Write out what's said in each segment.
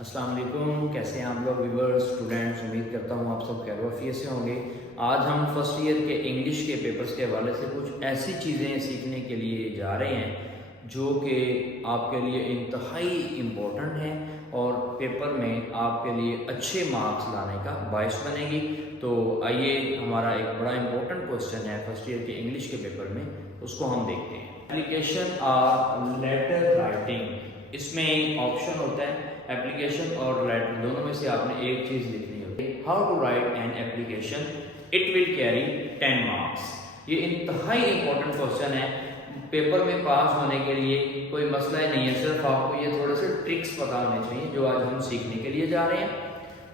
अस्सलाम वालेकुम, कैसे हैं आप लोग व्यूअर्स स्टूडेंट्स। उम्मीद करता हूँ आप सब खैरियत से होंगे। आज हम फर्स्ट ईयर के इंग्लिश के पेपर्स के हवाले से कुछ ऐसी चीज़ें सीखने के लिए जा रहे हैं जो कि आपके लिए इंतहाई इम्पोर्टेंट हैं और पेपर में आपके लिए अच्छे मार्क्स लाने का बायस बनेगी। तो आइए, हमारा एक बड़ा इम्पोर्टेंट क्वेश्चन है फर्स्ट ईयर के इंग्लिश के पेपर में, उसको हम देखते हैं। एप्लीकेशन और लेटर राइटिंग, इसमें ऑप्शन होता है एप्लीकेशन और लेटर, दोनों में से आपने एक चीज लिखनी होती है। How to write an application, it will carry 10 marks. ये इंतहाई इंपॉर्टेंट क्वेश्चन है, पेपर में पास होने के लिए कोई मसला ही नहीं है, सिर्फ आपको ये थोड़े से ट्रिक्स पता होने चाहिए जो आज हम सीखने के लिए जा रहे हैं।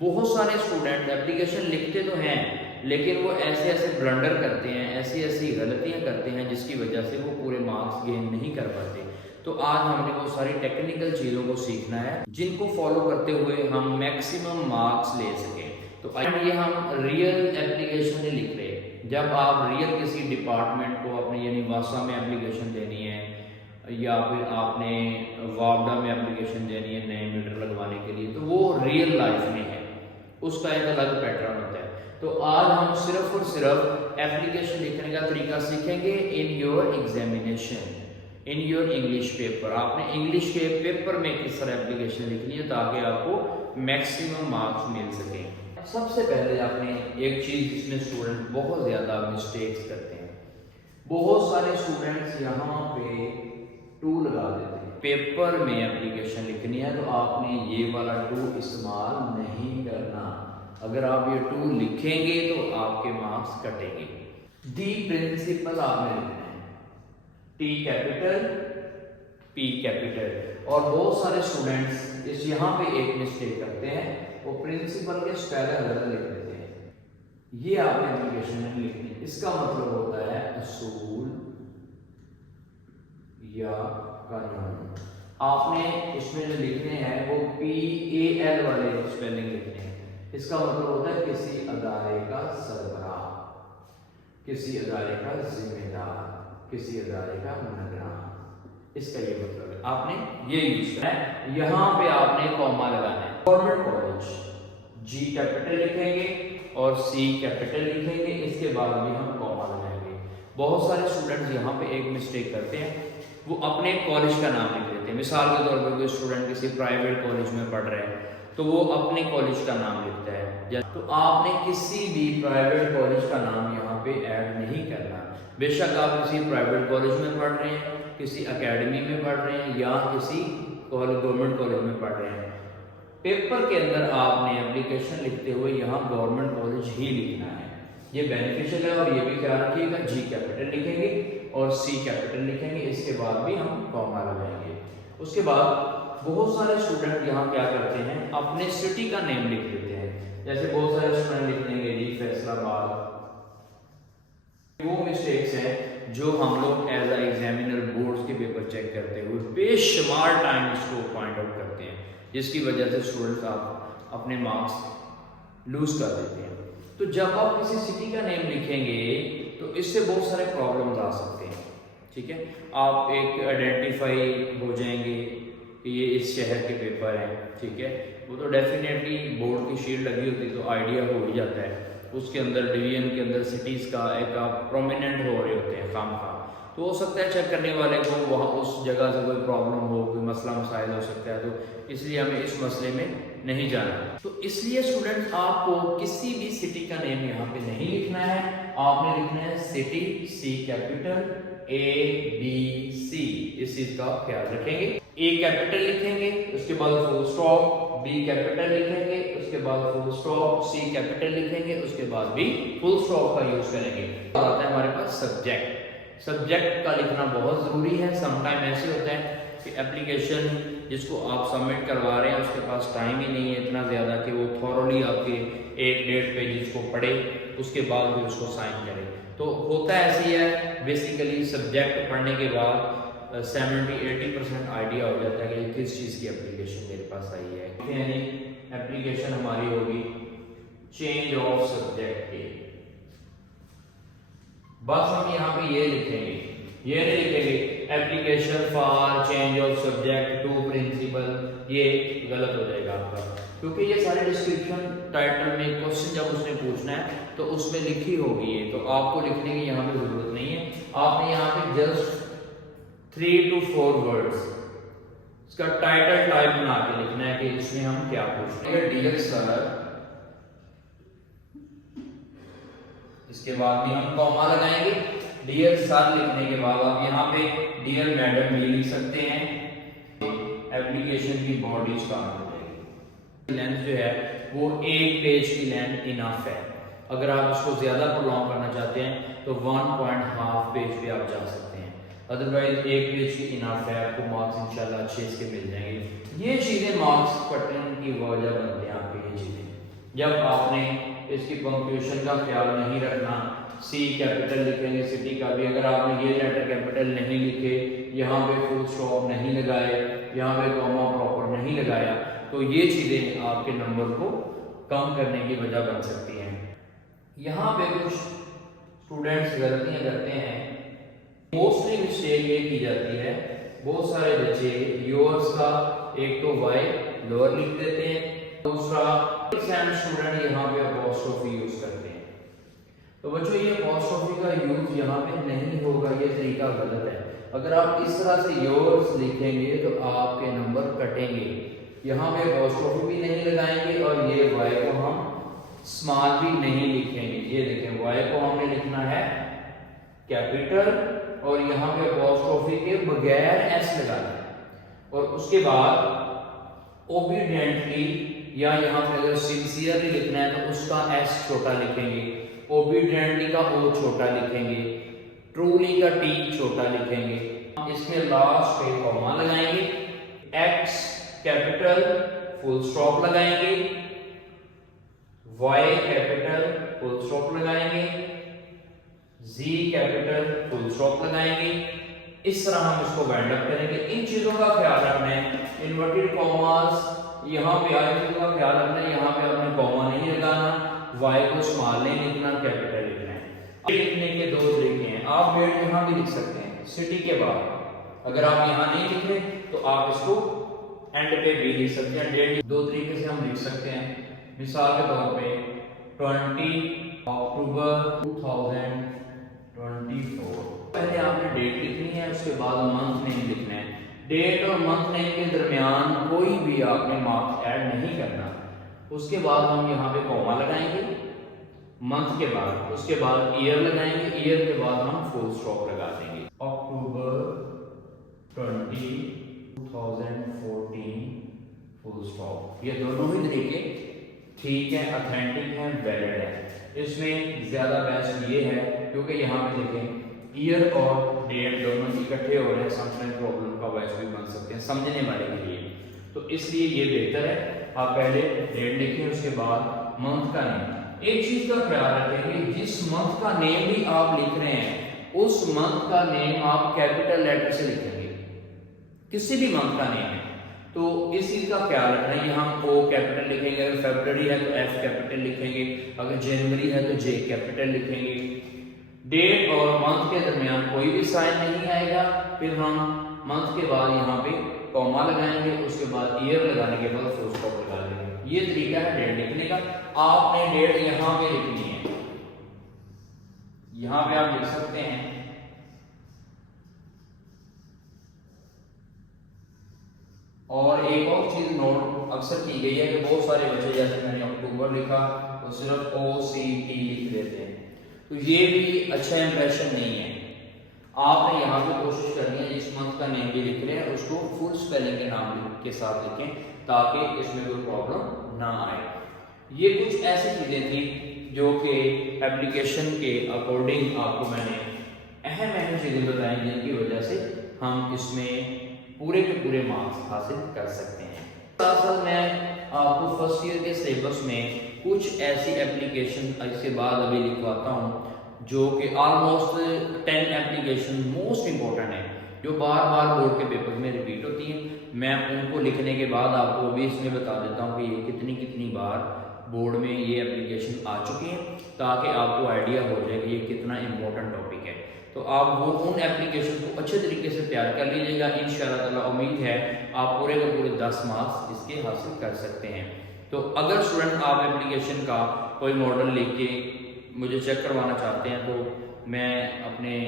बहुत सारे स्टूडेंट एप्लीकेशन लिखते तो हैं लेकिन वो ऐसे ऐसे ब्लंडर करते हैं, ऐसी ऐसी गलतियां करते हैं जिसकी वजह से वो पूरे मार्क्स गेन नहीं कर पाते। तो आज हमने वो सारी टेक्निकल चीज़ों को सीखना है जिनको फॉलो करते हुए हम मैक्सिमम मार्क्स ले सकें। तो ये हम रियल एप्लीकेशन नहीं लिख रहे। जब आप रियल किसी डिपार्टमेंट को अपने यानी वासा में एप्लीकेशन देनी है या फिर आपने वापडा में एप्लीकेशन देनी है नए मीटर लगवाने के लिए, तो वो रियल लाइफ में है, उसका एक अलग पैटर्न होता है। तो आज हम सिर्फ और सिर्फ एप्लीकेशन लिखने का तरीका सीखेंगे in your examination, in your English paper. आपने इंग्लिश के पेपर में किस तरह एप्लीकेशन लिखनी है ताकि आपको मैक्सिमम मार्क्स मिल सके। सबसे पहले आपने एक चीज जिसमें स्टूडेंट बहुत ज्यादा मिस्टेक्स करते हैं, बहुत सारे स्टूडेंट्स यहाँ पे टू लगा देते हैं। पेपर में एप्लीकेशन लिखनी है तो आपने ये वाला टू इस्तेमाल नहीं करना। अगर आप ये टू लिखेंगे तो आपके मार्क्स कटेंगे। दी प्रिंसिपल आपने लिखना है, टी कैपिटल पी कैपिटल। और बहुत सारे स्टूडेंट्स इस यहाँ पे एक मिस्टेक करते हैं, वो प्रिंसिपल के स्पेलिंग गलत लिख देते हैं। ये आपने एप्लीकेशन में लिखनी है, इसका मतलब होता है असूल या कानून। आपने इसमें जो लिखने हैं वो PAL वाले स्पेलिंग लिखने हैं। इसका मतलब होता है किसी अदारे का सरबराह, किसी अदारे का जिम्मेदार, किसी अदारे का निगरान, इसका ये मतलब है। आपने ये यूज करना है। यहाँ पे आपने कॉमा लगाना है। गवर्नमेंट कॉलेज, G कैपिटल लिखेंगे और C कैपिटल लिखेंगे, इसके बाद भी हम कॉमा लगाएंगे। बहुत सारे स्टूडेंट्स यहाँ पे एक मिस्टेक करते हैं, वो अपने कॉलेज का नाम लिख देते हैं। मिसाल के तौर पर कोई स्टूडेंट किसी प्राइवेट कॉलेज में पढ़ रहे हैं तो वो अपने कॉलेज का नाम लिखता है। तो आपने किसी भी प्राइवेट कॉलेज का नाम यहाँ पे ऐड नहीं करना। बेशक आप किसी प्राइवेट कॉलेज में पढ़ रहे हैं, किसी एकेडमी में पढ़ रहे हैं या किसी गवर्नमेंट कॉलेज में पढ़ रहे हैं, पेपर के अंदर आपने एप्लीकेशन लिखते हुए यहाँ गवर्नमेंट कॉलेज ही लिखना है। ये बेनिफिशियल है। और ये भी ख्याल रखिएगा, G कैपिटल लिखेंगे और C कैपिटल लिखेंगे, इसके बाद भी हम कॉमा लगाएंगे। उसके बाद बहुत सारे स्टूडेंट यहाँ क्या करते हैं, अपने सिटी का नेम लिख देते हैं। जैसे बहुत सारे स्टूडेंट लिख देंगे जी फैसलाबाद। वो मिस्टेक्स हैं जो हम लोग एज अ एग्जामिनर बोर्ड्स के पेपर चेक करते हुए बेशुमार टाइम इसको पॉइंट आउट करते हैं, जिसकी वजह से स्टूडेंट्स आप अपने मार्क्स लूज कर देते हैं। तो जब आप किसी सिटी का नेम लिखेंगे तो इससे बहुत सारे प्रॉब्लम्स आ सकते हैं। ठीक है, आप एक आइडेंटिफाई हो जाएंगे कि ये इस शहर के पेपर हैं। ठीक है, वो तो डेफिनेटली बोर्ड की शीट लगी होती तो आइडिया हो ही जाता है। उसके अंदर डिवीजन के अंदर सिटीज़ का एक आप प्रोमिनेंट हो रहे होते हैं काम का, तो हो सकता है चेक करने वाले को वहाँ उस जगह से कोई प्रॉब्लम हो, कोई मसला मसाइल हो सकता है, तो इसलिए हमें इस मसले में नहीं जाना। तो इसलिए स्टूडेंट आपको किसी भी सिटी का नेम यहाँ पे नहीं लिखना है, आपने लिखना है सिटी, C कैपिटल, ABC। इस चीज का ख्याल रखेंगे। A कैपिटल लिखेंगे, उसके बाद फुल स्टॉप, B कैपिटल लिखेंगे, उसके बाद फुल स्टॉप, C कैपिटल लिखेंगे, उसके बाद भी फुल स्टॉप का यूज करेंगे। आता है हमारे पास सब्जेक्ट। सब्जेक्ट का लिखना बहुत जरूरी है। समटाइम ऐसे होता है कि एप्लीकेशन जिसको आप सबमिट करवा रहे हैं उसके पास टाइम ही नहीं है इतना ज़्यादा कि वो थॉरली आपके एक डेढ़ पेज को पढ़े उसके बाद भी उसको साइन करे। तो होता ऐसी है, बेसिकली सब्जेक्ट पढ़ने के बाद 70-80% आइडिया हो जाता है कि किस चीज़ की एप्लीकेशन मेरे पास आई है। यानी एप्लीकेशन हमारी होगी चेंज ऑफ सब्जेक्ट की। बस हम यहाँ पे ये लिखेंगे, ये नहीं लिखेंगे application for change of subject to principal, ये गलत हो जाएगा आपका, क्योंकि ये सारे डिस्क्रिप्शन टाइटल में क्वेश्चन जब उसने पूछना है तो उसमें लिखी होगी ये, तो आपको लिखने की यहाँ पे जरूरत नहीं है। आपने यहाँ पे जस्ट 3 to 4 वर्ड्स इसका टाइटल टाइप बना के लिखना है कि इसमें हम क्या पूछ रहे हैं। डियर सर, इसके बाद भी हम कॉमा लगाएंगे। डियर सर लिखने के बाद आप यहाँ पे डियर मैडम भी लिख सकते हैं। एप्लीकेशन की बॉडी स्टार्ट हो जाएगी। लेंथ जो है वो 1 पेज की लेंथ इनफ है। अगर आप इसको ज्यादा प्रोलॉन्ग करना चाहते हैं तो 1.5 पेज पे आप जा सकते हैं, अदरवाइज 1 पेज की इनफ है। आपको मार्क्स इंशाल्लाह अच्छे इसके मिल जाएंगे। ये चीजें मार्क्स कटने की वजह बनते हैं आपके, ये चीजें जब आपने इसकी पंक्चुएशन का ख्याल नहीं रखना। सी कैपिटल लिखेंगे सिटी का भी, अगर आपने ये लेटर कैपिटल नहीं लिखे, यहाँ पे फुल स्टॉप नहीं लगाए, यहाँ पे कॉमा प्रॉपर नहीं लगाया, तो ये चीजें आपके नंबर को कम करने की वजह बन सकती हैं। यहाँ पे कुछ स्टूडेंट्स गलतियां करते हैं। मोस्टली मिस्टेक ये की जाती है, बहुत सारे बच्चे योर्स का एक तो वाई लोअर लिख देते हैं, दूसरा स्टूडेंट यहाँ पे अपॉस्ट्रोफी यूज करते हैं। तो बच्चों ये अपॉस्ट्रोफी का यूज यहाँ पे नहीं होगा, ये तरीका गलत है। अगर आप इस तरह से योर्स लिखेंगे तो आपके नंबर कटेंगे। यहाँ पे अपॉस्ट्रोफी भी नहीं लगाएंगे और ये वाई को हम स्मॉल भी नहीं लिखेंगे। ये देखें, वाई को हमने लिखना है कैपिटल और यहाँ पे अपॉस्ट्रोफी के बगैर एस लगाना है, और उसके बाद ओबीडिएंटली या यहाँ पे अगर सिंसियरली लिखना है तो उसका एस छोटा लिखेंगे, ओबीडिएंटली का ओ छोटा लिखेंगे, ट्रूली का टी छोटा लिखेंगे। इसके लास्ट पे कॉमा लगाएंगे, एक्स कैपिटल फुल स्टॉप लगाएंगे, वाई कैपिटल फुल स्टॉप लगाएंगे, जी कैपिटल फुल स्टॉप लगाएंगे। इस तरह हम इसको वाइंड अप करेंगे। इन चीजों का ख्याल रखना है। इन्वर्टेड कॉमास यहाँ पे आए, चीजों का ख्याल रखना है। यहाँ पे आपने कॉमा नहीं लगाना, वाई को स्मॉल नहीं लिखना, कैपिटल लिखना है। लिखने के 2 तरीके हैं। आप डेट यहाँ भी लिख सकते हैं सिटी के बाद। अगर आप यहाँ नहीं लिखे तो आप इसको एंड पे भी लिख सकते हैं। डेट 2 तरीके से हम लिख सकते हैं। मिसाल के तौर पे 20 अक्टूबर 2024। पहले आपने डेट लिखनी है, उसके बाद मंथ नेम लिखना है। डेट और मंथ नेम के दरमियान कोई भी आपने मार्क्स ऐड नहीं करना। उसके बाद हम यहाँ पे कॉमा लगाएंगे मंथ के बाद, उसके बाद ईयर लगाएंगे, ईयर के बाद हम फुल स्टॉप लगा देंगे। अक्टूबर 2014 फुल स्टॉप। ये दोनों ही तरीके ठीक है, ऑथेंटिक है, वैलिड है। इसमें ज्यादा बेस्ट ये है क्योंकि यहाँ पे देखें ईयर और डेट दोनों इकट्ठे हो रहे हैं, समटाइम प्रॉब्लम का वैस भी बन सकते हैं समझने वाले के लिए। तो इसलिए ये बेहतर है आप पहले डेट लिखें, उसके बाद मंथ का नेम। एक चीज का ख्याल रखेंगे, जिस मंथ का नेम भी आप लिख रहे हैं उस मंथ का नेम आप कैपिटल लेटर से लिखेंगे, किसी भी मंथ का नेम है तो इस चीज का ख्याल रखना है। यहाँ ओ कैपिटल लिखेंगे, अगर फरवरी है तो एफ कैपिटल लिखेंगे, अगर जनवरी है तो जे कैपिटल लिखेंगे। डेट और मंथ के दरमियान कोई भी साइन नहीं आएगा। फिर हम मंथ के बाद यहाँ पे कॉमा लगाएंगे, उसके बाद ईयर लगाने के बाद फुल स्टॉप लगा देंगे। ये तरीका है डेट लिखने का। आपने डेट यहाँ पे लिखनी है, यहाँ पे आप लिख सकते हैं और एक और चीज नोट अक्सर की गई है कि बहुत सारे बच्चे, जैसे मैंने अक्टूबर लिखा तो सिर्फ OCT लिख देते हैं, तो ये भी अच्छा इंप्रेशन नहीं है। आपने यहाँ पे कोशिश करनी है जिस मंथ का नेम भी लिख रहे हैं उसको फुल स्पेलिंग के नाम के साथ लिखें ताकि इसमें कोई प्रॉब्लम ना आए। ये कुछ ऐसी चीजें थी जो कि एप्लीकेशन के अकॉर्डिंग आपको मैंने अहम चीजें बताई जिनकी वजह से हम इसमें पूरे के पूरे मार्क्स हासिल कर सकते हैं। साथ साथ मैं आपको फर्स्ट ईयर के सिलेबस में कुछ ऐसी एप्लीकेशन इसके बाद अभी लिखवाता हूँ जो कि ऑलमोस्ट 10 एप्लीकेशन मोस्ट इंपॉर्टेंट है जो बार बार बोर्ड के पेपर में रिपीट होती हैं। मैं उनको लिखने के बाद आपको अभी इसमें बता देता हूँ कि ये कितनी बार बोर्ड में ये एप्लीकेशन आ चुकी है ताकि आपको आइडिया हो जाए कि ये कितना इंपॉर्टेंट टॉपिक है। तो आप वो उन एप्लीकेशन को अच्छे तरीके से तैयार कर लीजिएगा। इंशाअल्लाह ताला उम्मीद है आप पूरे के पूरे 10 मार्क्स इसके हासिल कर सकते हैं। तो अगर स्टूडेंट आप एप्लीकेशन का कोई मॉडल लिख के मुझे चेक करवाना चाहते हैं तो मैं अपने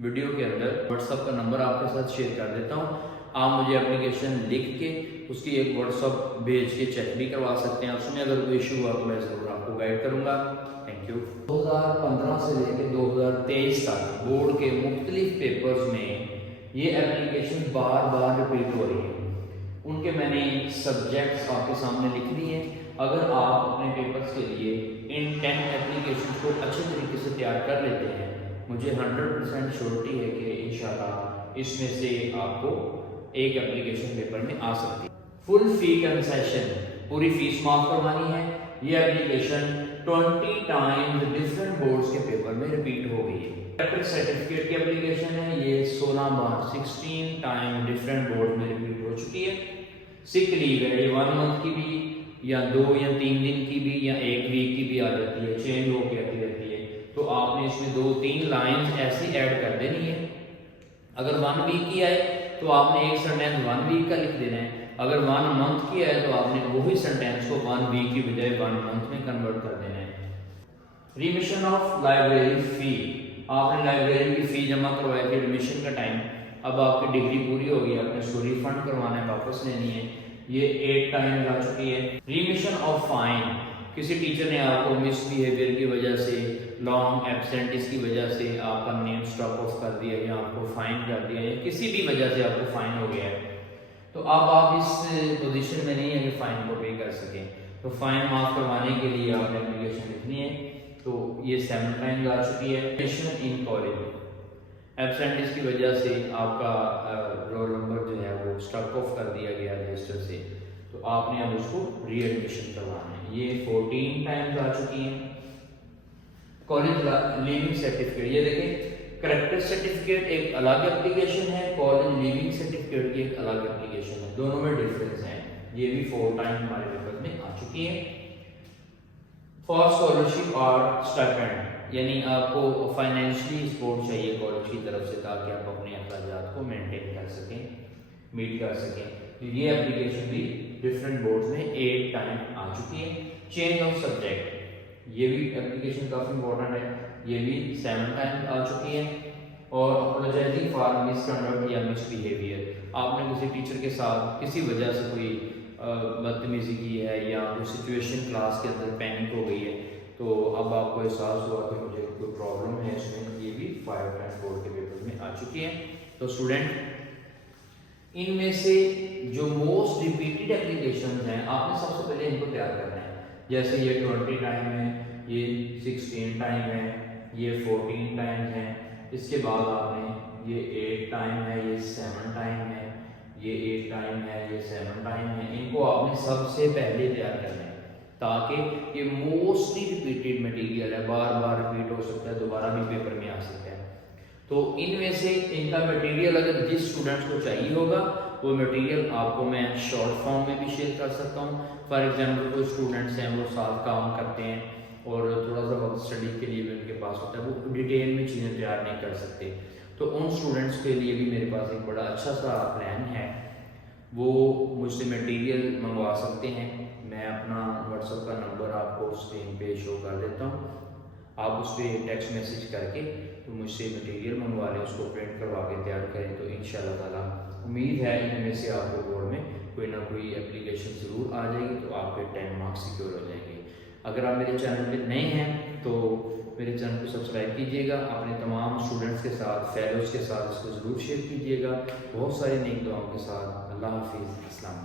वीडियो के अंदर व्हाट्सअप का नंबर आपके साथ शेयर कर देता हूँ। आप मुझे एप्लीकेशन लिख के उसकी एक व्हाट्सअप भेज के चेक भी करवा सकते हैं। उसमें अगर कोई इशू हुआ तो मैं ज़रूर आपको गाइड करूँगा। Thank you. 2015 से लेकर 2023 तक बोर्ड के मुख्तलिफ पेपर्स में ये एप्लीकेशन बार बार रिपीट हो रही है। उनके मैंने सब्जेक्ट्स आपके सामने लिख दिए हैं। अगर आप अपने पेपर्स के लिए इन 10 एप्लीकेशन को अच्छे तरीके से तैयार कर लेते हैं, मुझे 100% श्योरिटी है कि इंशाल्लाह इसमें से आपको एक एप्लीकेशन पेपर में आ सकती है। फुल फी कंसेशन, पूरी फीस माफ करवानी है। ये एप्लीकेशन 20 टाइम्स डिफरेंट बोर्ड्स के पेपर में रिपीट हो गई है। कैरेक्टर सर्टिफिकेट की एप्लीकेशन है, ये 16 बार 16 टाइम डिफरेंट बोर्ड में रिपीट हो चुकी है। सिक लीव है, ये 1 मंथ की भी या 2 या 3 दिन की भी या 1 वीक की भी आ जाती है, चेंज होकर आती रहती है। तो आपने इसमें 2-3 लाइंस ऐसी ऐड कर देनी है। अगर 1 वीक की आए तो आपने एक सेंटेंस 1 वीक का लिख देना है। अगर 1 मंथ की आए तो आपने वही सेंटेंस को 1 वीक की बजाय 1 मंथ में कन्वर्ट कर देना है। रिमिशन ऑफ लाइब्रेरी फी, आपने लाइब्रेरी की फी जमा करवाई थी एडमिशन का टाइम, अब आपकी डिग्री पूरी हो गई, आपने उसको रिफंड करवाना है, वापस लेनी है, ये 8 टाइम आ चुकी है। रिमिशन ऑफ फाइन, किसी टीचर ने आपको मिसबिहेवियर की वजह से, लॉन्ग एब्सेंटिस की वजह से आपका नेम स्टॉप ऑफ कर दिया या आपको फाइन कर दिया या किसी भी वजह से आपको फाइन हो गया है, तो अब आप इस पोजीशन में नहीं है कि फाइन को पे कर सकें। तो फाइन माफ करवाने के लिए आपने एप्लीकेशन लिखनी है। तो ये 7 टाइम्स आ चुकी है। एडमिशन इन कॉलेज, एब्सेंटिस की वजह से आपका रोल नंबर जो है वो स्टॉप ऑफ कर दिया गया रजिस्टर से, तो आपने अब उसको री एडमिशन करवाना है। ये 14 टाइम्स आ चुकी हैं। कॉलेज लिविंग सर्टिफिकेट, ये देखें, करेक्टर सर्टिफिकेट एक अलग एप्लीकेशन है, कॉलेज लिविंग सर्टिफिकेट की एक अलग एप्लीकेशन है, दोनों में डिफरेंस है। ये भी 4 टाइम हमारे पेपर में आ चुकी है। फॉर स्कॉलरशिप और स्टाइपेंड, यानी आपको फाइनेंशियली सपोर्ट चाहिए कॉलेज की तरफ से ताकि आप अपने अखराजात को मेंटेन कर सकें, मीट कर सकें। तो ये एप्लीकेशन भी डिफरेंट बोर्ड्स में 8 टाइम आ चुकी है। चेंज ऑफ सब्जेक्ट, ये भी एप्लीकेशन काफ़ी इंपॉर्टेंट है, ये भी 7 टाइम आ चुकी है। और अपोलोजाइजिंग फॉर मिसकंडक्ट या मिसबिहेवियर, आपने किसी टीचर के साथ किसी वजह से कोई बदतमीजी की है या कोई सिचुएशन क्लास के अंदर पैनिक हो गई है, तो अब आपको एहसास हुआ कि मुझे कोई प्रॉब्लम है इसमें, ये भी 5 टाइम बोर्ड के पेपर में आ चुकी है। तो स्टूडेंट, इनमें से जो मोस्ट रिपीटेड एप्लीकेशन हैं आपने सबसे पहले इनको तैयार करना है। जैसे ये 20 टाइम है, ये 16 टाइम है, ये 14 टाइम है, इसके बाद आपने ये 8 टाइम है, ये 7 टाइम है, ये 8 टाइम है, ये 7 टाइम है, इनको आपने सबसे पहले तैयार करना है ताकि ये मोस्टली रिपीटेड मटेरियल है, बार बार रिपीट हो सकता है, दोबारा भी पेपर में आ सकता है। तो इनमें से इनका मटेरियल अगर जिस स्टूडेंट्स को चाहिए होगा वो मटेरियल आपको मैं शॉर्ट फॉर्म में भी शेयर कर सकता हूँ। फॉर एग्जांपल कोई स्टूडेंट्स हैं वो साथ काम करते हैं और थोड़ा सा वक्त स्टडी के लिए भी उनके पास होता है, वो डिटेल में चीज़ें तैयार नहीं कर सकते, तो उन स्टूडेंट्स के लिए भी मेरे पास एक बड़ा अच्छा सा प्लान है। वो मुझसे मटेरियल मंगवा सकते हैं। मैं अपना व्हाट्सएप का नंबर आपको स्क्रीन पे शो कर देता हूँ, आप उस पर टेक्स्ट मैसेज करके तो मुझसे मटेरियल मंगवा लें, उसको प्रिंट करवा के तैयार करें। तो इंशाल्लाह ताला उम्मीद है इनमें से आपको बोर्ड में कोई ना कोई एप्लीकेशन ज़रूर आ जाएगी, तो आपके 10 मार्क्स सिक्योर हो जाएंगे। अगर आप मेरे चैनल पे नए हैं तो मेरे चैनल को सब्सक्राइब कीजिएगा, अपने तमाम स्टूडेंट्स के साथ, फेलोज़ के साथ इसको ज़रूर शेयर कीजिएगा, बहुत सारी नई दुआओं के साथ। अल्लाह हाफिज़, अस्सलाम।